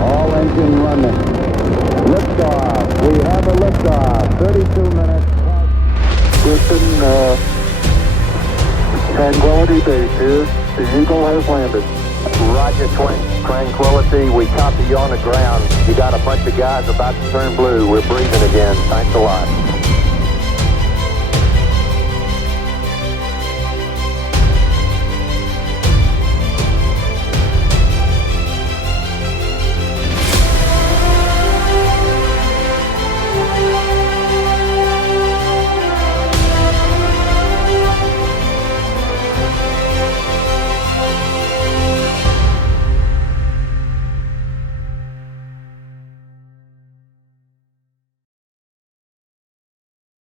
All engine running. Liftoff. We have a liftoff. 32 minutes. Houston, Tranquility Base here. The Eagle has landed. Roger, Tranquility. We copy you on the ground. You got a bunch of guys about to turn blue. We're breathing again. Thanks a lot.